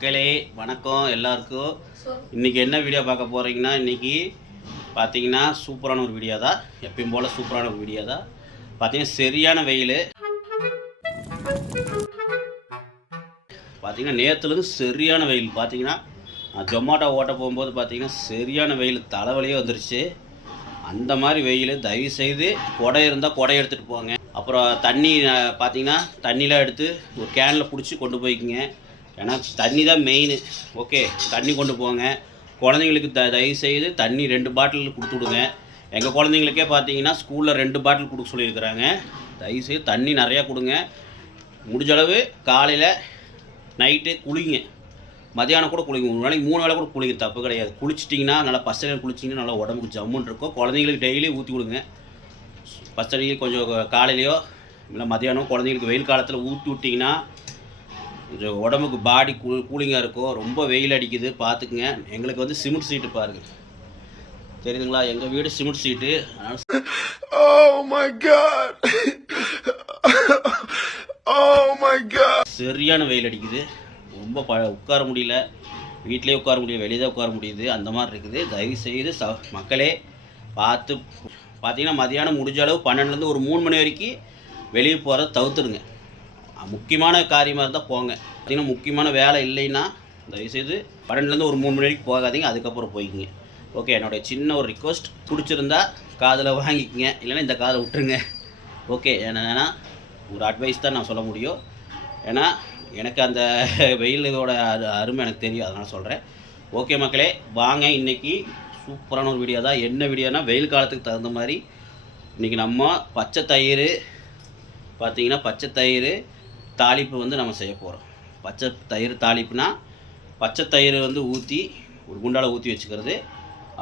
மக்களே வணக்கம் எல்லாருக்கும். இன்றைக்கி என்ன வீடியோ பார்க்க போகிறீங்கன்னா, இன்றைக்கி பார்த்தீங்கன்னா சூப்பரான ஒரு வீடியோ தான். எப்பயும் போல் சூப்பரான ஒரு வீடியோ தான். பார்த்தீங்கன்னா சரியான வெயில். பார்த்தீங்கன்னா நேற்றுலேருந்து சரியான வெயில். பார்த்தீங்கன்னா ஜொமாட்டோ ஓட்ட போகும்போது பார்த்தீங்கன்னா சரியான வெயில், தலைவலியே வந்துருச்சு. அந்த மாதிரி வெயில். தயவுசெய்து குடை இருந்தால் குடை எடுத்துகிட்டு போங்க. அப்புறம் தண்ணி பார்த்தீங்கன்னா தண்ணிலாம் எடுத்து ஒரு கேனில் பிடிச்சி கொண்டு போய்க்குங்க. ஏன்னா தண்ணி தான் மெயின். ஓகே, தண்ணி கொண்டு போங்க. குழந்தைங்களுக்கு தயவுசெய்து தண்ணி 2 பாட்டில் கொடுத்து விடுங்க. எங்கள் குழந்தைங்களுக்கே பார்த்தீங்கன்னா ஸ்கூலில் 2 பாட்டில் கொடுக்க சொல்லியிருக்கிறாங்க. தயவுசெய்து தண்ணி நிறையா கொடுங்க. முடிஞ்சளவு காலையில் நைட்டு குளிங்க, மதியானம் கூட குளிங்க, ஒரு நாளைக்கு 3 வேளை கூட குளிங்க, தப்பு கிடையாது. குளிச்சிட்டிங்கன்னா நல்லா பசங்க குளிச்சிங்கன்னா நல்லா உடம்புக்கு ஜம்முன்னு இருக்கும். குழந்தைங்களுக்கு டெய்லி ஊற்றி கொடுங்க. பசங்களுக்கு கொஞ்சம் காலையிலையோ இல்லை மதியானம் குழந்தைங்களுக்கு வெயில் காலத்தில் ஊற்றி விட்டிங்கன்னா கொஞ்சம் உடம்புக்கு பாடி கூலிங்காக இருக்கும். ரொம்ப வெயில் அடிக்குது, பார்த்துக்குங்க. எங்களுக்கு வந்து சிமெண்ட் சீட்டு பாருங்கள், தெரியுதுங்களா? எங்கள் வீடு சிமெண்ட் சீட்டு. சரியான வெயில் அடிக்குது. ரொம்ப உட்கார முடியல, வீட்டிலே உட்கார முடியல, வெளியே தான் உட்கார முடியுது. அந்த மாதிரி இருக்குது. தயவுசெய்து மக்களே பார்த்து பார்த்தீங்கன்னா மதியானம் முடிஞ்ச அளவு 12லேருந்து ஒரு 3 மணி வரைக்கும் வெளியே போகிறத தவிர்த்துடுங்க. முக்கியமான காரியமாக இருந்தால் போங்க. பார்த்தீங்கன்னா முக்கியமான வேலை இல்லைன்னா தயவுசெய்து 12லேருந்து ஒரு 3 மணி வரைக்கும் போகாதீங்க, அதுக்கப்புறம் போய்க்குங்க. ஓகே, என்னுடைய சின்ன ஒரு ரிக்வஸ்ட். பிடிச்சிருந்தா காதில் வாங்கிக்கங்க, இல்லைன்னா இந்த காதில் விட்டுருங்க. ஓகே, ஏன்னா ஒரு அட்வைஸ் தான் நான் சொல்ல முடியும். ஏன்னா எனக்கு அந்த வெயிலோட அருமை எனக்கு தெரியும், அதனால் சொல்கிறேன். ஓகே மக்களே, வாங்க. இன்றைக்கி சூப்பரான ஒரு வீடியோ தான். என்ன வீடியோனா, வெயில் காலத்துக்கு தகுந்த மாதிரி இன்றைக்கி நம்ம பச்சை தயிர் பார்த்தீங்கன்னா பச்சை தயிர் தாளிப்பு வந்து நம்ம செய்ய போகிறோம். பச்சை தயிர் தாளிப்புனா பச்சை தயிர் வந்து ஊற்றி ஒரு குண்டால் ஊற்றி வச்சுக்கிறது.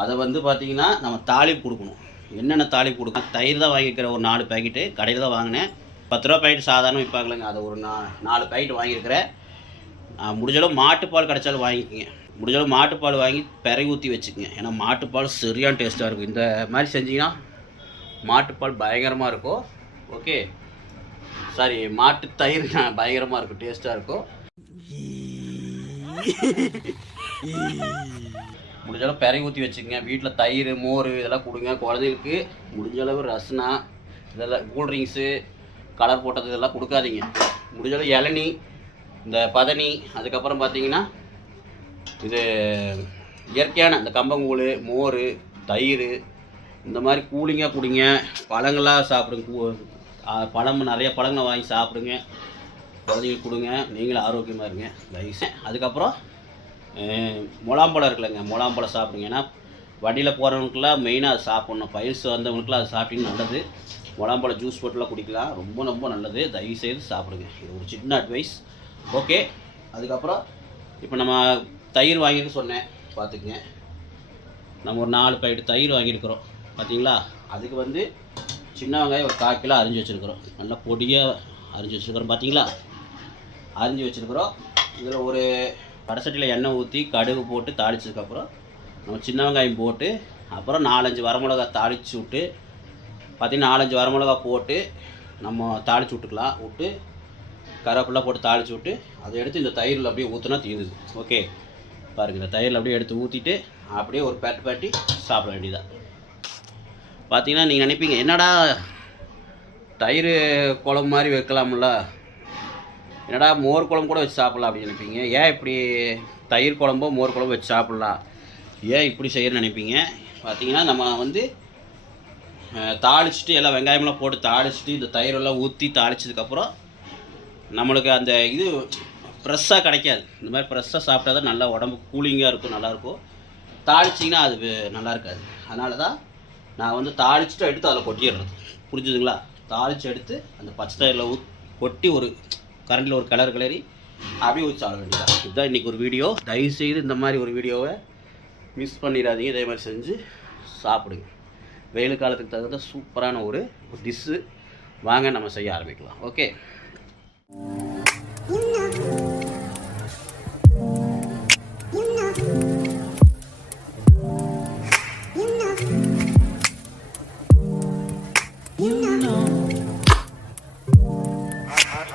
அதை வந்து பார்த்திங்கன்னா நம்ம தாளிப்பு கொடுக்கணும். என்னென்ன தாளிப்பு கொடுக்கணும்? தயிர் தான் வாங்கியிருக்கிற ஒரு 4 பேக்கெட்டு கடையில் தான் வாங்கினேன். 10 ரூபா பேக்கெட் சாதாரண விற்பாங்களேங்க, அதை ஒரு 4 பேக்கெட் வாங்கியிருக்கிறேன். முடிஞ்சளவு மாட்டுப்பால் கிடச்சாலும் வாங்கிக்கோங்க. முடிஞ்சளவு மாட்டுப்பால் வாங்கி பிறகு ஊற்றி வச்சுக்கோங்க. ஏன்னா மாட்டுப்பால் சரியான டேஸ்ட்டாக இருக்கும். இந்த மாதிரி செஞ்சிங்கன்னா மாட்டுப்பால் பயங்கரமாக இருக்கும். ஓகே, சாரி, மாட்டு தயிர் பயங்கரமாக இருக்கும், டேஸ்ட்டாக இருக்கும். முடிஞ்சளவு பிறகு ஊற்றி வச்சுக்கோங்க. வீட்டில் தயிர் மோர் இதெல்லாம் கொடுங்க குழந்தைகளுக்கு. முடிஞ்சளவு ரசனா இதெல்லாம் கூல்ட்ரிங்க்ஸு கலர் போட்டது இதெல்லாம் கொடுக்காதீங்க. முடிஞ்சளவு இளநீ, இந்த பதனி, அதுக்கப்புறம் பார்த்தீங்கன்னா இது இயற்கையான இந்த கம்பங்கூழ், மோர், தயிர் இந்த மாதிரி கூலிங்காக குடிங்க. பழங்களாக சாப்பிடுங்க. பழம் நிறைய பழங்களை வாங்கி சாப்பிடுங்க, குழந்தைங்களுக்கு கொடுங்க. நீங்களும் ஆரோக்கியமாக இருங்க தயவுசெய்து. அதுக்கப்புறம் முலாம்பழம் இருக்குல்லங்க, முலாம்பழம் சாப்பிடுங்க. ஏன்னா வண்டியில் போகிறவங்களுக்குலாம் மெயினாக அது சாப்பிட்ணும். பயிர்ஸ் வந்தவங்களுக்குலாம் அது சாப்பிட்டீங்கன்னா நல்லது. முலாம்பழம் ஜூஸ் போட்டுலாம் குடிக்கலாம், ரொம்ப ரொம்ப நல்லது. தயவுசெய்து சாப்பிடுங்க. இது ஒரு சின்ன அட்வைஸ். ஓகே, அதுக்கப்புறம் இப்போ நம்ம தயிர் வாங்கிட்டு சொன்னேன், பார்த்துக்குங்க. நம்ம ஒரு 4 பேக்கெட் தயிர் வாங்கியிருக்கிறோம் பார்த்தீங்களா. அதுக்கு வந்து சின்ன வெங்காயம் ஒரு 1/4 கிலோ அரிஞ்சு வச்சுருக்குறோம். நல்லா பொடியாக அரிஞ்சு வச்சுருக்குறோம் பார்த்தீங்களா. அரிஞ்சு வச்சுருக்குறோம். இதில் ஒரு வடசட்டியில் எண்ணெய் ஊற்றி கடுகு போட்டு தாளித்ததுக்கப்புறம் நம்ம சின்ன வெங்காயம் போட்டு, அப்புறம் 4-5 வரமிளகா தாளித்து விட்டு பார்த்திங்கன்னா 4-5 வரமிளகா போட்டு நம்ம தாளித்து விட்டுக்கலாம். விட்டு கருவேப்பிலை போட்டு தாளித்து விட்டு அதை எடுத்து இந்த தயிரில் அப்படியே ஊற்றினா தீருது. ஓகே பாருங்கள், இந்த தயிரில் அப்படியே எடுத்து ஊற்றிட்டு அப்படியே ஒரு பேட்டி சாப்பிட வேண்டியதான். பார்த்தீங்கன்னா நீங்கள் நினைப்பீங்க, என்னடா தயிர் குழம்பு மாதிரி வைக்கலாம்ல, என்னடா மோர் குழம்பு கூட வச்சு சாப்பிட்லாம் அப்படின்னு நினைப்பீங்க. ஏன் இப்படி தயிர் குழம்போ மோர் குழம்பு வச்சு சாப்பிட்லாம், ஏன் இப்படி செய்யணும்னு நினைப்பீங்க. பார்த்தீங்கன்னா நம்ம வந்து தாளிச்சிட்டு எல்லாம் வெங்காயமெல்லாம் போட்டு தாளிச்சிட்டு இந்த தயிரெல்லாம் ஊற்றி தாளிச்சதுக்கப்புறம் நம்மளுக்கு அந்த இது ஃப்ரெஷ்ஷாக கிடைக்காது. இந்த மாதிரி ஃப்ரெஷ்ஷாக சாப்பிட்டா தான் நல்லா உடம்புக்கு கூலிங்காக இருக்கும், நல்லாயிருக்கும். தாளிச்சிங்கன்னா அது நல்லா இருக்காது. அதனால தான் நான் வந்து தாளிச்சுட்டு எடுத்து அதில் கொட்டிடுறது. புரிஞ்சுதுங்களா? தாளித்து எடுத்து அந்த பச்சை தயிரில் கொட்டி ஒரு கரண்டில் ஒரு கிளறி அப்படியே ஊற்றி சாப்பிட வேண்டியதான். இதுதான் இன்றைக்கி ஒரு வீடியோ. தயவுசெய்து இந்த மாதிரி ஒரு வீடியோவை மிஸ் பண்ணிடாதீங்க. இதே மாதிரி செஞ்சு சாப்பிடுங்க. வெயில் காலத்துக்கு தகுந்த சூப்பரான ஒரு டிஷ்ஷு. வாங்க நம்ம செய்ய ஆரம்பிக்கலாம். ஓகே,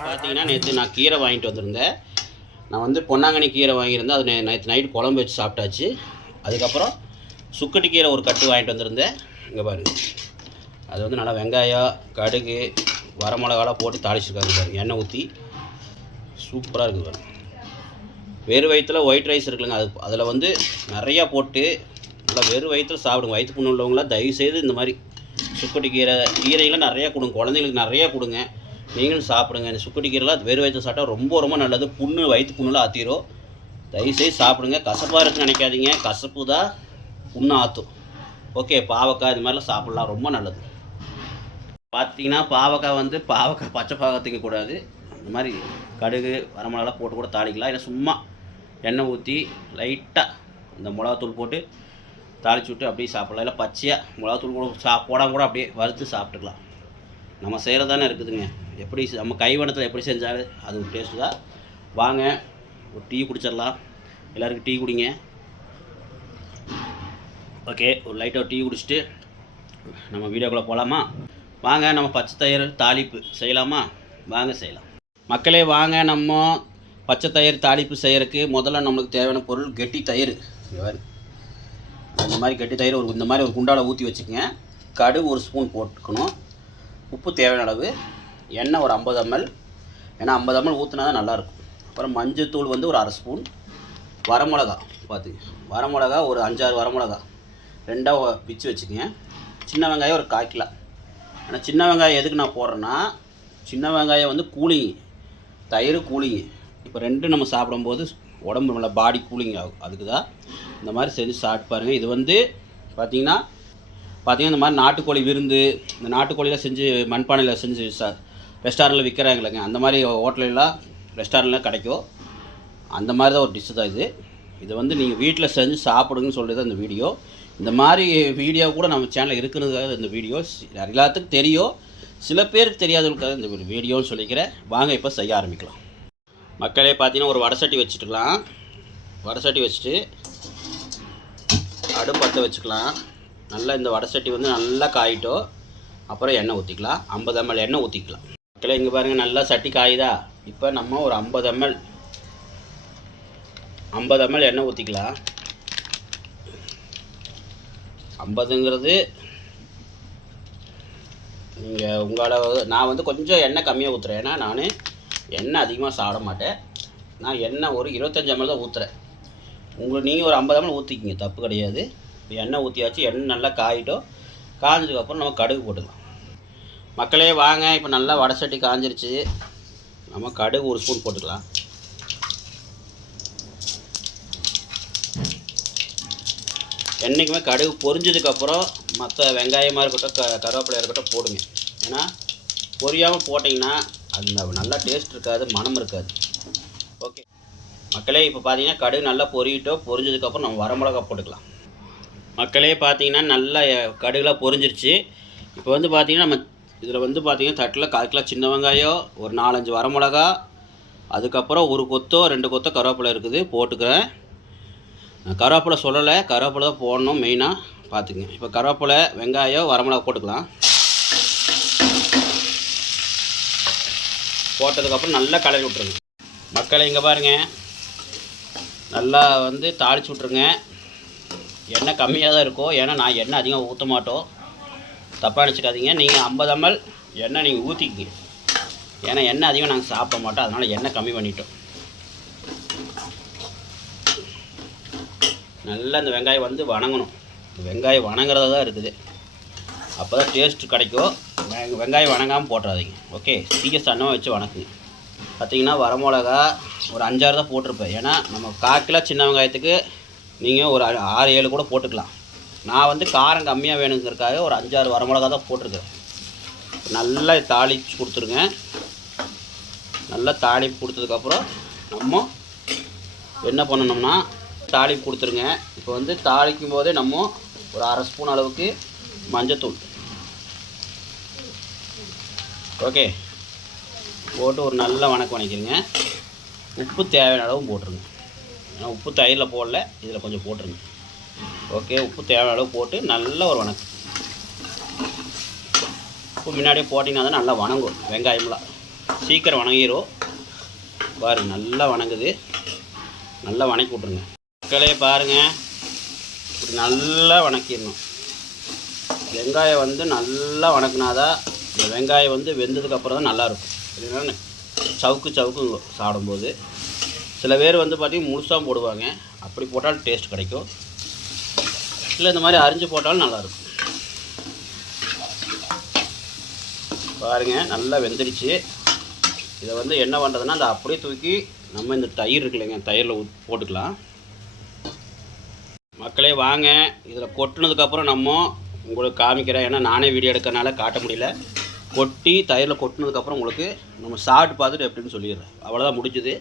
பார்த்தீங்கன்னா நேற்று நான் கீரை வாங்கிட்டு வந்திருந்தேன். நான் வந்து பொன்னாங்கண்ணி கீரை வாங்கியிருந்தேன். அது நேற்று நைட்டு குழம்பு வச்சு சாப்பிட்டாச்சு. அதுக்கப்புறம் சுக்கட்டி கீரை ஒரு கட்டு வாங்கிட்டு வந்திருந்தேன். இங்கே பாருங்கள், அது வந்து நல்லா வெங்காயம், கடுகு, வரமிளகாலாம் போட்டு தாளிச்சிருக்காங்க பாருங்கள். எண்ணெய் ஊற்றி சூப்பராக இருக்குது பாருங்கள். வெறும் வயிற்றில் ஒயிட் ரைஸ் இருக்குல்லங்க, அதில் வந்து நிறையா போட்டு நல்லா வெறும் வயிற்றில் சாப்பிடுங்க. வயிற்று புண்ணு உள்ளவங்களாம் தயவுசெய்து இந்த மாதிரி சுக்கட்டி கீரையெல்லாம் நிறையா கொடுங்க. குழந்தைங்களுக்கு நிறையா கொடுங்க, நீங்களும் சாப்பிடுங்க. இந்த சுக்கட்டி கீரைலாம் வெறும் வயிற்று சாப்பிட்டா ரொம்ப ரொம்ப நல்லது. புண்ணு வயிற்று புண்ணுலாம் ஆற்றிடும். தயவுசெய்து சாப்பிடுங்க. கசப்பாக இருக்குன்னு நினைக்காதீங்க, கசப்பு தான் புண்ணு ஆற்றும். ஓகே, பாவக்காய் இது மாதிரிலாம் சாப்பிட்லாம், ரொம்ப நல்லது. பார்த்தீங்கன்னா பாவக்காய் வந்து பச்சை பாவக்காய் திங்கக்கூடாது. இந்த மாதிரி கடுகு வரமிளகாலாம் போட்டு கூட தாளிக்கலாம். இல்லை சும்மா எண்ணெய் ஊற்றி லைட்டாக இந்த மிளகாத்தூள் போட்டு தாளிச்சு விட்டு அப்படியே சாப்பிட்லாம். இல்லை பச்சையாக மிளகாத்தூள் கூட போடாமல் கூட அப்படியே வறுத்து சாப்பிட்டுக்கலாம். நம்ம செய்கிறது தானே இருக்குதுங்க. எப்படி நம்ம கைவண்ணத்தில் எப்படி செஞ்சாலும் அது ஒரு டேஸ்ட்டு தான். வாங்க ஒரு டீ குடிச்சிடலாம். எல்லோருக்கும் டீ குடிங்க. ஓகே, ஒரு லைட்டாக டீ குடிச்சிட்டு நம்ம வீடியோக்குள்ளே போகலாமா? வாங்க, நம்ம பச்சை தயிர் தாளிப்பு செய்யலாமா? வாங்க செய்யலாம். மக்களே வாங்க, நம்ம பச்சை தயிர் தாளிப்பு செய்கிறதுக்கு முதல்ல நம்மளுக்கு தேவையான பொருள் கெட்டி தயிர். இந்த மாதிரி கெட்டி தயிர் இந்த மாதிரி ஒரு குண்டாவில் ஊற்றி வச்சுக்கோங்க. கடுகு ஒரு ஸ்பூன் போட்டுக்கணும். உப்பு தேவையான அளவு, எண்ணெய் ஒரு 50 ml, ஏன்னா 50 ml ஊற்றினா தான் நல்லாயிருக்கும். அப்புறம் மஞ்சள் தூள் வந்து ஒரு அரை ஸ்பூன், வரமிளகா வரமிளகா ஒரு 5-6 வரமிளகா ரெண்டாக பிச்சு வச்சுக்கோங்க. சின்ன வெங்காயம் ஒரு 1/4 கிலோ. ஆனால் சின்ன வெங்காயம் எதுக்கு நான் போடுறேன்னா, சின்ன வெங்காயம் வந்து கூலிங்கு, தயிர் கூலிங்கு. இப்போ ரெண்டும் நம்ம சாப்பிடும்போது உடம்பு நல்லா பாடி கூலிங் ஆகும். அதுக்கு தான் இந்த மாதிரி செஞ்சு சாப்பிட்டு பாருங்கள். இது வந்து பார்த்திங்கன்னா இந்த மாதிரி நாட்டுக்கோழி விருந்து, இந்த நாட்டுக்கோழியில் செஞ்சு மண்பானையில் செஞ்சு ரெஸ்டாரண்ட்டில் விற்கிறாங்களேங்க, அந்த மாதிரி ஹோட்டலெலாம் ரெஸ்டாரண்ட்டில் கிடைக்கும். அந்த மாதிரி தான் ஒரு டிஷ்ஷு தான் இது. இதை வந்து நீங்கள் வீட்டில் செஞ்சு சாப்பிடுங்கன்னு சொல்லிட்டு தான் இந்த வீடியோ. இந்த மாதிரி வீடியோ கூட நம்ம சேனலில் இருக்கிறதுக்காக இந்த வீடியோ எல்லாத்துக்கும் தெரியும், சில பேருக்கு தெரியாதவங்களுக்காக இந்த வீடியோன்னு சொல்லிக்கிறேன். வாங்க இப்போ செய்ய ஆரம்பிக்கலாம். மக்களே பார்த்தீங்கன்னா ஒரு வடை சட்டி வச்சுட்டுக்கலாம். வடை சட்டி வச்சுட்டு அடுப்பத்தை வச்சுக்கலாம். நல்லா இந்த வடை சட்டி வந்து நல்லா காயிட்டோம். அப்புறம் எண்ணெய் ஊற்றிக்கலாம். 50 ml எண்ணெய் ஊற்றிக்கலாம். மக்களே இங்கே பாருங்கள், நல்லா சட்டி காயுதா? இப்போ நம்ம ஒரு 50 ml எண்ணெய் ஊற்றிக்கலாம். 50ங்கிறது நீங்கள் உங்களோட, நான் வந்து கொஞ்சம் எண்ணெய் கம்மியாக ஊற்றுறேன். ஏன்னா நான் எண்ணெய் அதிகமாக சாப்பிட மாட்டேன். நான் எண்ணெய் ஒரு 25 ml தான் ஊற்றுறேன். நீங்கள் ஒரு 50 ml ஊற்றிக்கிங்க, தப்பு கிடையாது. எண்ணெய் ஊற்றியாச்சு. எண்ணெய் நல்லா காயிட்டோம். காய்ஞ்சதுக்கப்புறம் நம்ம கடுகு போட்டுக்கலாம். மக்களே வாங்க, இப்போ நல்லா வடை சட்டி காஞ்சிருச்சு. நம்ம கடுகு ஒரு ஸ்பூன் போட்டுக்கலாம். என்றைக்குமே கடுகு பொரிஞ்சதுக்கப்புறம் மற்ற வெங்காயமாக இருக்கட்டும், கருவேப்பிலையாக இருக்கட்டும் போடுங்க. ஏன்னா பொரியாமல் போட்டிங்கன்னா அது நல்லா டேஸ்ட் இருக்காது, மனம் இருக்காது. ஓகே மக்களே, இப்போ பார்த்தீங்கன்னா கடுகு நல்லா பொரிஞ்சதுக்கப்புறம் நம்ம வரமிளகா போட்டுக்கலாம். மக்களே பார்த்தீங்கன்னா நல்லா கடுகுலாம் பொரிஞ்சிருச்சு. இப்போ வந்து பார்த்திங்கன்னா நம்ம இதில் வந்து பார்த்திங்கன்னா தட்டில் 1/4 கிலோ சின்ன வெங்காயம், ஒரு 4-5 வரமிளகா, அதுக்கப்புறம் ஒரு கொத்தோ 2 கொத்தோ கருவேப்பிலை இருக்குது, போட்டுக்கிறேன். கருவேப்பிலை சொல்லலை, கருவேப்பிலை தான் போடணும் மெயினாக பார்த்துக்குங்க. இப்போ கருவேப்பிலை, வெங்காயம், வரமிளகா போட்டுக்கலாம். போட்டதுக்கப்புறம் நல்லா கலரி விட்ருங்க. மக்களை இங்கே பாருங்கள், நல்லா வந்து தாளித்து விட்ருங்க. எண்ணெய் கம்மியாக தான் இருக்கும், ஏன்னா நான் எண்ணெய் அதிகம் ஊற்ற மாட்டோம், தப்பாக நினச்சிக்காதீங்க. நீங்கள் 50 ml எண்ணெய் நீங்கள் ஊற்றிக்கிங்க. ஏன்னா எண்ணெய் அதிகம் நாங்கள் சாப்பிட மாட்டோம், அதனால் எண்ணெய் கம்மி பண்ணிட்டோம். நல்லா இந்த வெங்காயம் வந்து வணங்கணும். வெங்காயம் வணங்குறதா தான் இருக்குது, அப்போ தான் டேஸ்ட்டு கிடைக்கும். வெங்காயம் வணங்காமல் போட்டுறாதீங்க. ஓகே, சீக்கிரம் சன்னமாக வச்சு வணக்குங்க. பார்த்திங்கன்னா வரமிளகா ஒரு 5-6 தான் போட்டிருப்பேன். ஏன்னா நம்ம 1/4 கிலோ சின்ன வெங்காயத்துக்கு நீங்கள் ஒரு 6-7 கூட போட்டுக்கலாம். நான் வந்து காரம் கம்மியாக வேணுங்கிறதுக்காக ஒரு 5-6 வரமிளகா தான் போட்டிருக்கேன். நல்லா தாளித்து கொடுத்துருங்க. நல்லா தாளிப்பு கொடுத்ததுக்கப்புறம் நம்ம என்ன பண்ணணும்னா தாளிப்பு கொடுத்துருங்க. இப்போ வந்து தாளிக்கும் போதே நம்ம ஒரு 1/2 ஸ்பூன் அளவுக்கு மஞ்சத்தூள் ஓகே போட்டு ஒரு நல்ல வணக்கிடுங்க. உப்பு தேவையான அளவு போட்டுருங்க. ஏன்னா உப்பு தயிரில் போடல, இதில் கொஞ்சம் போட்டுருங்க. ஓகே, உப்பு தேவையான அளவு போட்டு நல்ல ஒரு வணக்கு. உப்பு முன்னாடியே போட்டிங்கன்னா தான் நல்லா வணங்கும். வெங்காயம்லாம் சீக்கிரம் வணங்கிடும். பாருங்க நல்லா வணங்குது. நல்லா வணக்கி விட்ருங்க. மக்களே பாருங்கள், இப்படி நல்லா வணக்கிடணும். வெங்காயம் வந்து நல்லா வணக்கினாதான் இந்த வெங்காயம் வந்து வெந்ததுக்கப்புறம் தான் நல்லாயிருக்கும். இல்லைன்னா சவுக்கு சாப்பிடும்போது சில பேர் வந்து பார்த்திங்கன்னா முழுசாக போடுவாங்க. அப்படி போட்டாலும் டேஸ்ட் கிடைக்கும். இல்லை இந்த மாதிரி அரிஞ்சு போட்டாலும் நல்லாயிருக்கும். பாருங்கள் நல்லா வெந்துடுச்சு. இதை வந்து என்ன பண்ணுறதுன்னா அந்த அப்படியே தூக்கி நம்ம இந்த தயிர் இருக்கு இல்லைங்க, தயிரில் போட்டுக்கலாம். மக்களே வாங்க, இதில் கொட்டினதுக்கப்புறம் நம்ம உங்களுக்கு காமிக்கிறேன். ஏன்னா நானே வீடியோ எடுக்கிறனால காட்ட முடியல. கொட்டி தயிரில் கொட்டினதுக்கப்புறம் உங்களுக்கு நம்ம சாப்பிட்டு பார்த்துட்டு எப்படின்னு சொல்லிடுறேன். அவ்வளோதான், முடிஞ்சுது,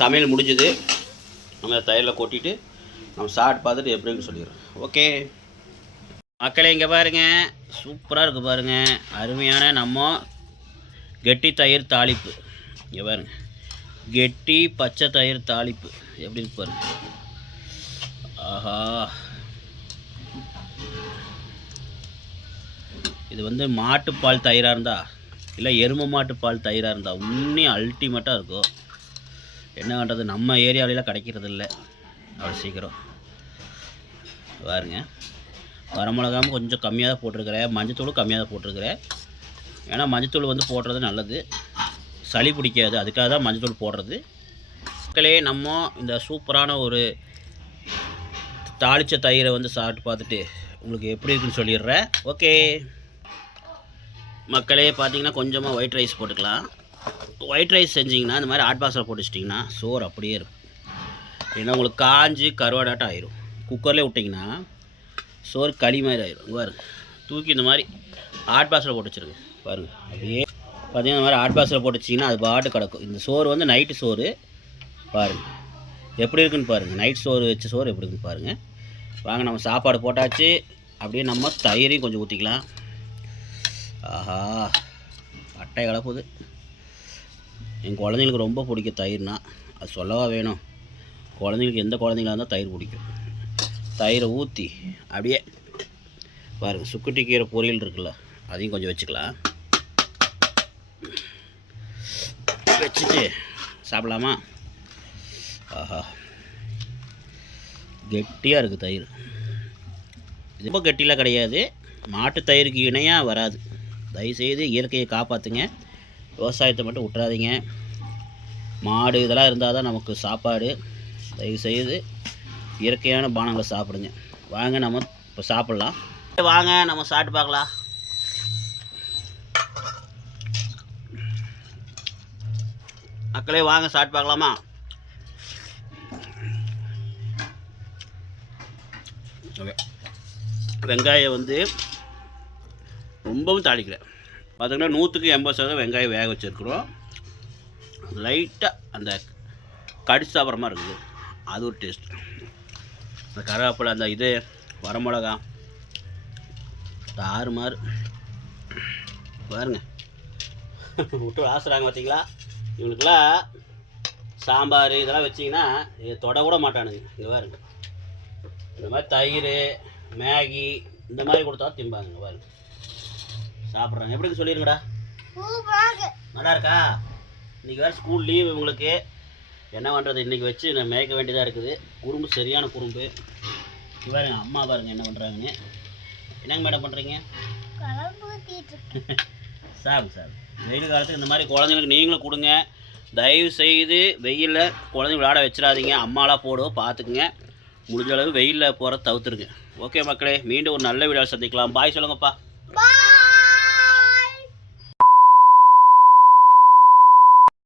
சமையல் முடிஞ்சுது. நம்ம தயிரில் கொட்டிட்டு நம்ம சாப்பிட்டு பார்த்துட்டு எப்படின்னு சொல்லிடுறேன். ஓகே மக்களே, இங்கே பாருங்கள், சூப்பராக இருக்குது பாருங்கள். அருமையான நம்ம கெட்டி தயிர் தாளிப்பு. இங்கே பாருங்கள், கெட்டி பச்சை தயிர் தாளிப்பு எப்படி இருக்கு பாருங்க. ஆஹா, இது வந்து மாட்டுப்பால் தயிராக இருந்தால் இல்லை எருமை மாட்டுப்பால் தயிராக இருந்தால் இன்னும் அல்டிமேட்டாக இருக்கும். என்ன பண்ணுறது, நம்ம ஏரியாவிலாம் கிடைக்கிறது இல்லை அவ்வளோ சீக்கிரம். பாருங்க, வரமிளகாவும் கொஞ்சம் கம்மியாக தான் போட்டிருக்கிறேன், மஞ்சத்தூளும் கம்மியாக தான் போட்டிருக்கிறேன். ஏன்னா மஞ்சத்தூள் வந்து போடுறது நல்லது, சளி பிடிக்காது, அதுக்காக தான் மஞ்சத்தூள் போடுறது. மக்களே, நம்ம இந்த சூப்பரான ஒரு தாளித்த தயிரை வந்து சாப்பிட்டு பார்த்துட்டு உங்களுக்கு எப்படி இருக்குன்னு சொல்லிடுறேன். ஓகே மக்களே, பார்த்தீங்கன்னா கொஞ்சமாக ஒயிட் ரைஸ் போட்டுக்கலாம். ஒயிட் ரைஸ் செஞ்சிங்கன்னா இந்த மாதிரி ஹாட் பாக்ஸில் போட்டு வச்சிட்டிங்கன்னா சோறு அப்படியே இருக்கும். ஏன்னா உங்களுக்கு காஞ்சி கருவாடாட்டம் ஆயிரும். குக்கர்லேயே விட்டிங்கன்னா சோறு களி மாதிரி ஆயிரும். பாருங்க, தூக்கி இந்த மாதிரி ஹாட் பாக்ஸில் போட்டு வச்சுருங்க. பாருங்கள், அப்படியே பார்த்தீங்கன்னா இந்த மாதிரி ஹாட் பாக்ஸில் போட்டு வச்சிங்கன்னா அது பாட்டு கிடக்கும். இந்த சோறு வந்து நைட்டு சோறு. பாருங்கள் எப்படி இருக்குன்னு பாருங்கள், நைட் சோறு வச்ச சோறு எப்படி இருக்குன்னு பாருங்கள். வாங்க, நம்ம சாப்பாடு போட்டாச்சு. அப்படியே நம்ம தயிரையும் கொஞ்சம் ஊற்றிக்கலாம். ஆஹா, அட்டை கலப்புது. என் குழந்தைங்களுக்கு ரொம்ப பிடிக்கும் தயிர்னா, அது சொல்லவா வேணும். குழந்தைங்களுக்கு எந்த குழந்தைங்களா இருந்தால் தயிர் பிடிக்கும். தயிரை ஊற்றி அப்படியே பாருங்கள், சுக்குட்டி கீரை பொரியல் இருக்குல்ல, அதையும் கொஞ்சம் வச்சுக்கலாம். வச்சுட்டு சாப்பிடலாமா? ஆஹா, கெட்டியாக இருக்குது தயிர். இது ரொம்ப கெட்டிலாம் கிடையாது, மாட்டு தயிருக்கு இணையாக வராது. தயவுசெய்து இயற்கையை காப்பாற்றுங்க, விவசாயத்தை மட்டும் விட்டுறாதீங்க. மாடு இதெல்லாம் இருந்தால் தான் நமக்கு சாப்பாடு. தயவுசெய்து இயற்கையான பானங்களை சாப்பிடுங்க. வாங்க நம்ம இப்போ சாப்பிட்லாம். வாங்க நம்ம சாப்பிட்டு பார்க்கலாம். மக்களே வாங்க சாப்பிட்டு பார்க்கலாமா? ஓகே, வெங்காயம் வந்து ரொம்பவும் தாளிக்கல. பார்த்தீங்கன்னா 100% வெங்காயம் வேக வச்சுருக்குறோம். லைட்டாக அந்த கடிச்சு சாப்பிட்ற மாதிரி இருக்குது, அது ஒரு டேஸ்ட். அந்த கருவேப்பிலை, அந்த இது வரமிளகா ஆறு மாதிரி பாருங்க விட்டு ஆசுறாங்க. பார்த்தீங்களா, இவங்களுக்கெல்லாம் சாம்பார் இதெல்லாம் வச்சிங்கன்னா இதை தொட கூட மாட்டானுங்க. இங்கே பாருங்க, இந்த மாதிரி தயிர் மேகி இந்த மாதிரி கொடுத்தா திம்பாங்க. பாருங்க சாப்பிட்றாங்க. எப்படி சொல்லிடுங்கடா, நல்லா இருக்கா? இன்றைக்கி வேறு ஸ்கூல் லீவ் இவங்களுக்கு. என்ன பண்ணுறது, இன்றைக்கி வச்சு நான் மேய்க்க வேண்டியதாக இருக்குது. குறும்பு, சரியான குறும்பு. பாருங்க அம்மா பாருங்கள் என்ன பண்ணுறாங்கன்னு. என்னங்க மேடம் பண்ணுறீங்க? சாப்பிடு. வெயில் காலத்துக்கு இந்த மாதிரி குழந்தைங்களுக்கு நீங்களும் கொடுங்க. தயவு செய்து வெயிலில் குழந்தைங்க விளையாட வச்சிடாதீங்க. அம்மாலாம் போடுவோம், பார்த்துக்குங்க. முடிஞ்ச அளவு வெயிலில் போகிற தவிர்த்துருங்க. ஓகே மக்களே, மீண்டும் ஒரு நல்ல வீடியோ சந்திக்கலாம். பாய் சொல்லுங்கப்பா.